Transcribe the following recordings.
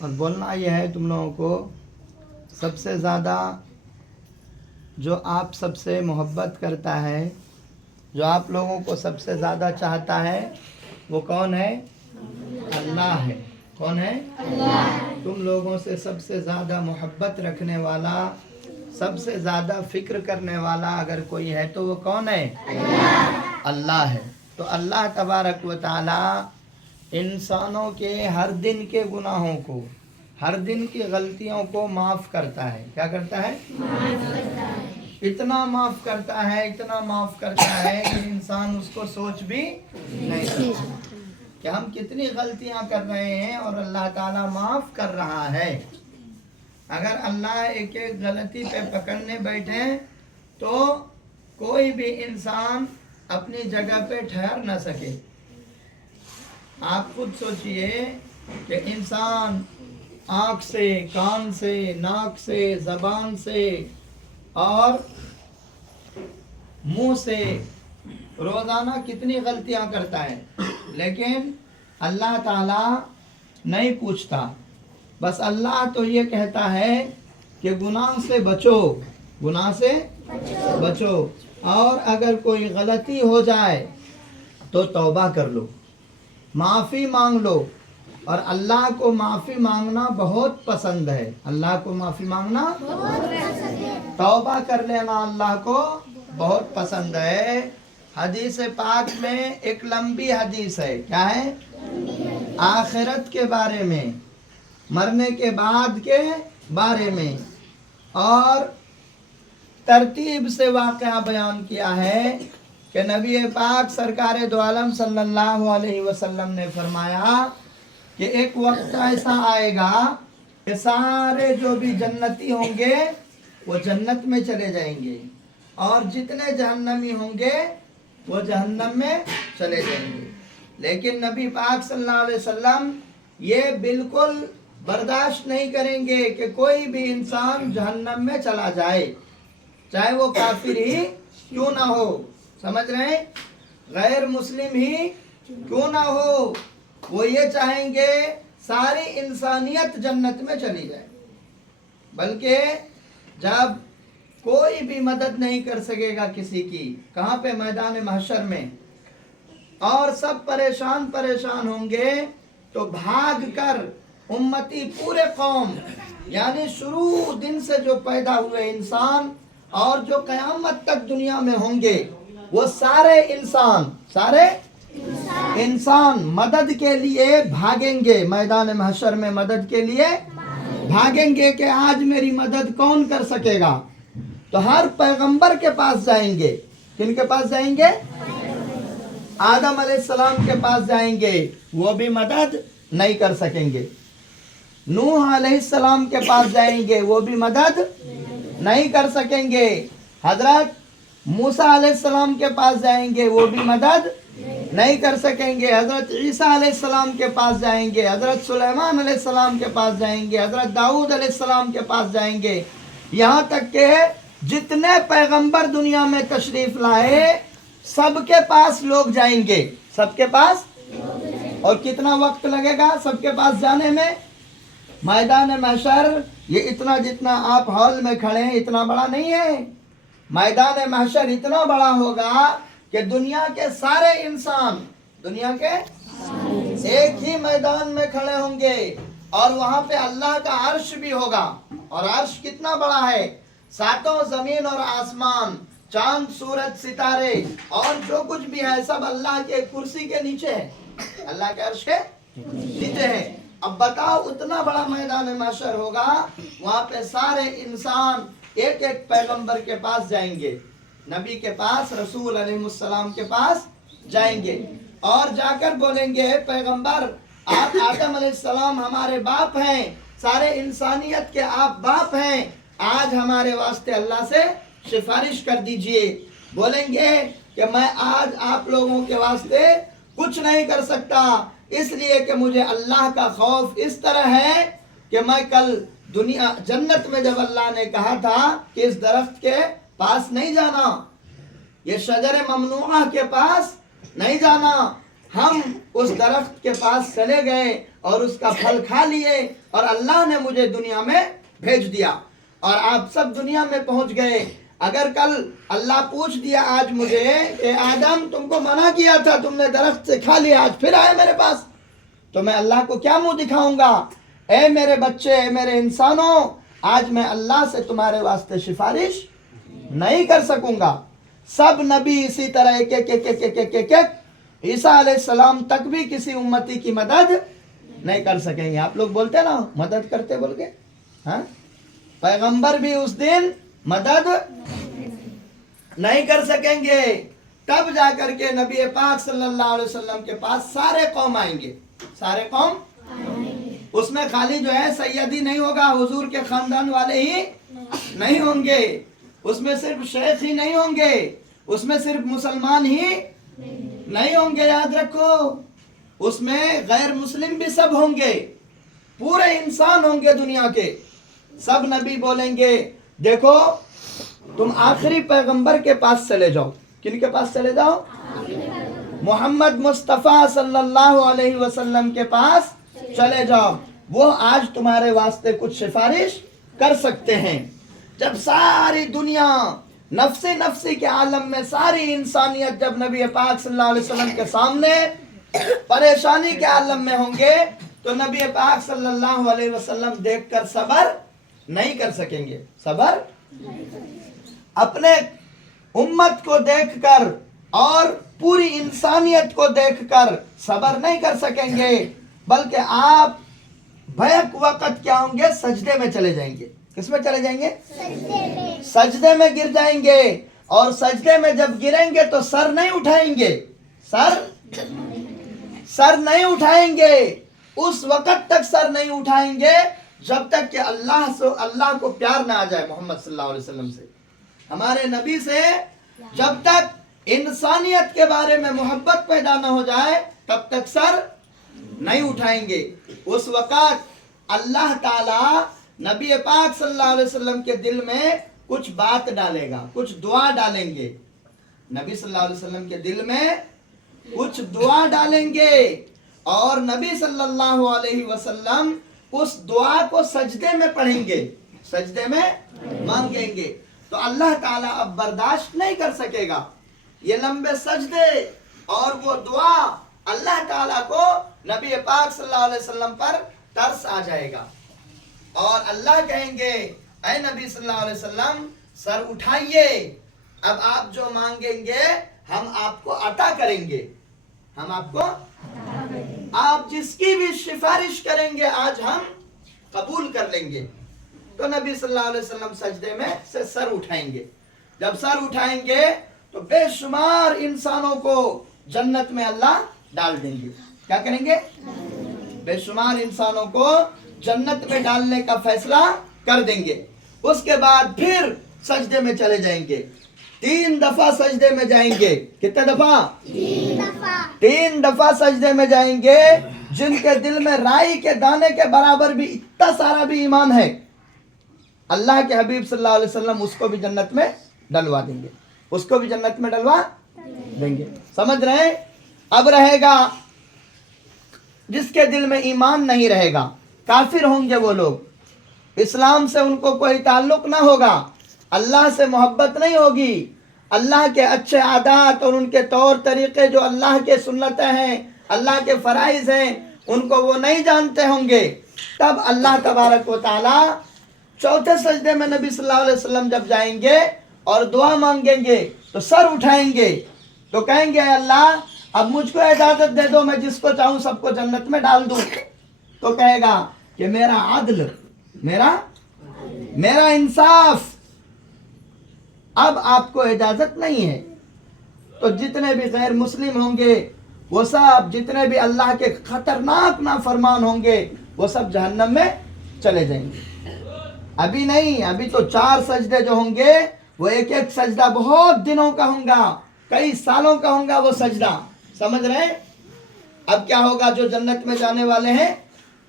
اور بولنا یہ ہے تم لوگوں کو، سب سے زیادہ جو آپ سب سے محبت کرتا ہے، جو آپ لوگوں کو سب سے زیادہ چاہتا ہے، وہ کون ہے؟ اللہ ہے۔ کون ہے؟ اللہ۔ تم لوگوں سے سب سے زیادہ محبت رکھنے والا، سب سے زیادہ فکر کرنے والا اگر کوئی ہے تو وہ کون ہے؟ اللہ۔ اللہ ہے۔ تو اللہ تبارک و تعالی انسانوں کے ہر دن کے گناہوں کو، ہر دن کی غلطیوں کو معاف کرتا ہے۔ کیا کرتا ہے؟ معاف کرتا ہے۔ اتنا معاف کرتا ہے، اتنا معاف کرتا ہے کہ انسان اس کو سوچ بھی نہیں سکتا کہ ہم کتنی غلطیاں کر رہے ہیں اور اللہ تعالیٰ معاف کر رہا ہے۔ اگر اللہ ایک ایک غلطی پہ پکڑنے بیٹھے تو کوئی بھی انسان اپنی جگہ پہ ٹھہر نہ سکے۔ آپ خود سوچئے کہ انسان آنکھ سے، کان سے، ناک سے، زبان سے اور منہ سے روزانہ کتنی غلطیاں کرتا ہے، لیکن اللہ تعالیٰ نہیں پوچھتا۔ بس اللہ تو یہ کہتا ہے کہ گناہ سے بچو، گناہ سے بچو، اور اگر کوئی غلطی ہو جائے تو توبہ کر لو، معافی مانگ لو۔ اور اللہ کو معافی مانگنا بہت پسند ہے۔ اللہ کو معافی مانگنا بہت پسند ہے، توبہ کر لینا اللہ کو بہت پسند ہے۔ حدیث پاک میں ایک لمبی حدیث ہے، کیا ہے؟ آخرت کے بارے میں، مرنے کے بعد کے بارے میں، اور ترتیب سے واقعہ بیان کیا ہے کہ نبی پاک سرکار دو عالم صلی اللہ علیہ وسلم نے فرمایا کہ ایک وقت ایسا آئے گا کہ سارے جو بھی جنتی ہوں گے وہ جنت میں چلے جائیں گے، اور جتنے جہنمی ہوں گے وہ جہنم میں چلے جائیں گے۔ لیکن نبی پاک صلی اللہ علیہ وسلم یہ بالکل برداشت نہیں کریں گے کہ کوئی بھی انسان جہنم میں چلا جائے، چاہے وہ کافر ہی کیوں نہ ہو۔ سمجھ رہے ہیں؟ غیر مسلم ہی کیوں نہ ہو، وہ یہ چاہیں گے ساری انسانیت جنت میں چلی جائے۔ بلکہ جب کوئی بھی مدد نہیں کر سکے گا کسی کی، کہاں پہ؟ میدان محشر میں، اور سب پریشان ہوں گے، تو بھاگ کر امتی پورے قوم، یعنی شروع دن سے جو پیدا ہوئے انسان اور جو قیامت تک دنیا میں ہوں گے، وہ سارے انسان مدد کے لیے بھاگیں گے، میدان محشر میں مدد کے لیے بھاگیں گے کہ آج میری مدد کون کر سکے گا۔ تو ہر پیغمبر کے پاس جائیں گے۔ کن کے پاس جائیں گے؟ آدم علیہ السلام کے پاس جائیں گے، وہ بھی مدد نہیں کر سکیں گے۔ نوح علیہ السلام کے پاس جائیں گے، وہ بھی مدد نہیں کر سکیں گے۔ حضرت موسیٰ علیہ السلام کے پاس جائیں گے، وہ بھی مدد نہیں کر سکیں گے۔ حضرت عیسیٰ علیہ السلام کے پاس جائیں گے، حضرت سلیمان علیہ السلام کے پاس جائیں گے، حضرت داؤد علیہ السلام کے پاس جائیں گے، یہاں تک کہ جتنے پیغمبر دنیا میں تشریف لائے سب کے پاس لوگ جائیں گے، سب کے پاس۔ اور کتنا وقت لگے گا سب کے پاس جانے میں؟ میدان محشر یہ اتنا جتنا آپ ہال میں کھڑے ہیں اتنا بڑا نہیں ہے۔ میدان محشر اتنا بڑا ہوگا کہ دنیا کے سارے انسان، دنیا کے ایک ہی میدان میں کھڑے ہوں گے، اور وہاں پہ اللہ کا عرش بھی ہوگا۔ اور عرش کتنا بڑا ہے؟ ساتوں زمین اور آسمان، چاند سورج ستارے اور جو کچھ بھی ہے سب اللہ کے کرسی کے نیچے ہے، اللہ کے عرش کے نیچے ہے۔ اب بتاؤ اتنا بڑا میدان محشر ہوگا، وہاں پہ سارے انسان ایک ایک پیغمبر کے پاس جائیں گے، نبی کے پاس، رسول علیہ السلام کے پاس جائیں گے، اور جا کر بولیں گے پیغمبر آپ آدم علیہ السلام ہمارے باپ ہیں، سارے انسانیت کے آپ باپ ہیں، آج ہمارے واسطے اللہ سے سفارش کر دیجئے۔ بولیں گے کہ میں آج آپ لوگوں کے واسطے کچھ نہیں کر سکتا، اس لیے کہ مجھے اللہ کا خوف اس طرح ہے کہ میں کل جنت میں جب اللہ نے کہا تھا کہ اس درخت کے پاس نہیں جانا، یہ شجر ممنوعہ کے پاس نہیں جانا، ہم اس درخت کے پاس چلے گئے اور اس کا پھل کھا لیے اور اللہ نے مجھے دنیا میں بھیج دیا اور آپ سب دنیا میں پہنچ گئے. اگر کل اللہ پوچھ دیا آج مجھے کہ آدم تم کو منع کیا تھا, تم نے درخت سے کھا لیا, آج پھر آئے میرے پاس, تو میں اللہ کو کیا منہ دکھاؤں گا؟ اے میرے بچے, اے میرے انسانوں, آج میں اللہ سے تمہارے واسطے سفارش نہیں کر سکوں گا. سب نبی اسی طرح ایک ایک ایک ایک ایک ایک ایک ایک عیسیٰ علیہ السلام تک بھی کسی امتی کی مدد نہیں کر سکیں گے. آپ لوگ بولتے نا مدد کرتے بول کے, ہاں, پیغمبر بھی اس دن مدد نہیں کر سکیں گے. تب جا کر کے نبی پاک صلی اللہ علیہ وسلم کے پاس سارے قوم آئیں گے, سارے قوم. اس میں خالی جو ہے سیدی نہیں ہوگا, حضور کے خاندان والے ہی نہیں ہوں گے, اس میں صرف شیخ ہی نہیں ہوں گے, اس میں صرف مسلمان ہی نہیں ہوں گے, یاد رکھو. اس میں غیر مسلم بھی سب ہوں گے, پورے انسان ہوں گے دنیا کے. سب نبی بولیں گے دیکھو تم آخری پیغمبر کے پاس چلے جاؤ. کن کے پاس چلے جاؤ؟ محمد مصطفیٰ صلی اللہ علیہ وسلم کے پاس چلے جاؤ, وہ آج تمہارے واسطے کچھ سفارش کر سکتے ہیں. جب ساری دنیا نفسی نفسی کے عالم میں ساری انسانیت جب نبی پاک صلی اللہ علیہ وسلم کے سامنے پریشانی کے عالم میں ہوں گے تو نبی پاک صلی اللہ علیہ وسلم دیکھ کر صبر نہیں کر سکیں گے. صبر اپنے امت کو دیکھ کر اور پوری انسانیت کو دیکھ کر صبر نہیں کر سکیں گے, بلکہ آپ بیک وقت کیا ہوں گے, سجدے میں چلے جائیں گے. کس میں چلے جائیں گے؟ سجدے میں گر جائیں گے. اور سجدے میں جب گریں گے تو سر نہیں اٹھائیں گے, سر نہیں اٹھائیں گے. اس وقت تک سر نہیں اٹھائیں گے جب تک کہ اللہ کو پیار نہ آ جائے محمد صلی اللہ علیہ وسلم سے, ہمارے نبی سے. جب تک انسانیت کے بارے میں محبت پیدا نہ ہو جائے تب تک سر نہیں اٹھائیں گے. اس وقت اللہ تعالی نبی پاک صلی اللہ علیہ وسلم کے دل میں کچھ بات ڈالے گا, کچھ دعا ڈالیں گے. نبی صلی اللہ علیہ وسلم کے دل میں کچھ دعا ڈالیں گے اور نبی صلی اللہ علیہ وسلم اس دعا کو سجدے میں پڑھیں گے, سجدے میں مانگیں گے. تو اللہ تعالیٰ اب برداشت نہیں کر سکے گا یہ لمبے سجدے اور وہ دعا. اللہ تعالیٰ کو نبی پاک صلی اللہ علیہ وسلم پر ترس آ جائے گا اور اللہ کہیں گے اے نبی صلی اللہ علیہ وسلم سر اٹھائیے, اب آپ جو مانگیں گے ہم آپ کو عطا کریں گے, ہم آپ کو, آپ جس کی بھی سفارش کریں گے آج ہم قبول کر لیں گے. تو نبی صلی اللہ علیہ وسلم سجدے میں سے سر اٹھائیں گے. جب سر اٹھائیں گے تو بے شمار انسانوں کو جنت میں اللہ ڈال دیں گے. کیا کریں گے؟ بے شمار انسانوں کو جنت میں ڈالنے کا فیصلہ کر دیں گے. اس کے بعد پھر سجدے میں چلے جائیں گے, 3 دفعہ سجدے میں جائیں گے. کتنے دفعہ؟ 3 دفعہ سجدے میں جائیں گے. جن کے دل میں رائی کے دانے کے برابر بھی اتنا سارا بھی ایمان ہے, اللہ کے حبیب صلی اللہ علیہ وسلم اس کو بھی جنت میں ڈلوا دیں گے, اس کو بھی جنت میں ڈلوا دیں گے. سمجھ رہے ہیں؟ اب رہے گا جس کے دل میں ایمان نہیں رہے گا, کافر ہوں گے وہ لوگ, اسلام سے ان کو کوئی تعلق نہ ہوگا, اللہ سے محبت نہیں ہوگی, اللہ کے اچھے عادات اور ان کے طور طریقے جو اللہ کے سنتیں ہیں, اللہ کے فرائض ہیں, ان کو وہ نہیں جانتے ہوں گے. تب اللہ تبارک و تعالی چوتھے سجدے میں نبی صلی اللہ علیہ وسلم جب جائیں گے اور دعا مانگیں گے تو سر اٹھائیں گے, تو کہیں گے اللہ اب مجھ کو اجازت دے دو, میں جس کو چاہوں سب کو جنت میں ڈال دوں. تو کہے گا کہ میرا عدل, میرا انصاف, اب آپ کو اجازت نہیں ہے. تو جتنے بھی غیر مسلم ہوں گے وہ سب, جتنے بھی اللہ کے خطرناک نافرمان ہوں گے وہ سب جہنم میں چلے جائیں گے. ابھی نہیں, ابھی تو 4 سجدے جو ہوں گے وہ ایک ایک سجدہ بہت دنوں کا ہوں گا, کئی سالوں کا ہوں گا وہ سجدہ. سمجھ رہے ہیں؟ اب کیا ہوگا؟ جو جنت میں جانے والے ہیں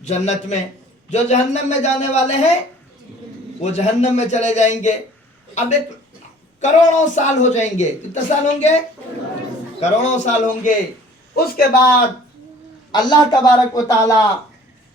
جنت میں, جو جہنم میں جانے والے ہیں وہ جہنم میں چلے جائیں گے. اب ایک کروڑوں سال ہو جائیں گے. کتنے سال ہوں گے؟ کروڑوں سال ہوں گے. اس کے بعد اللہ تبارک و تعالی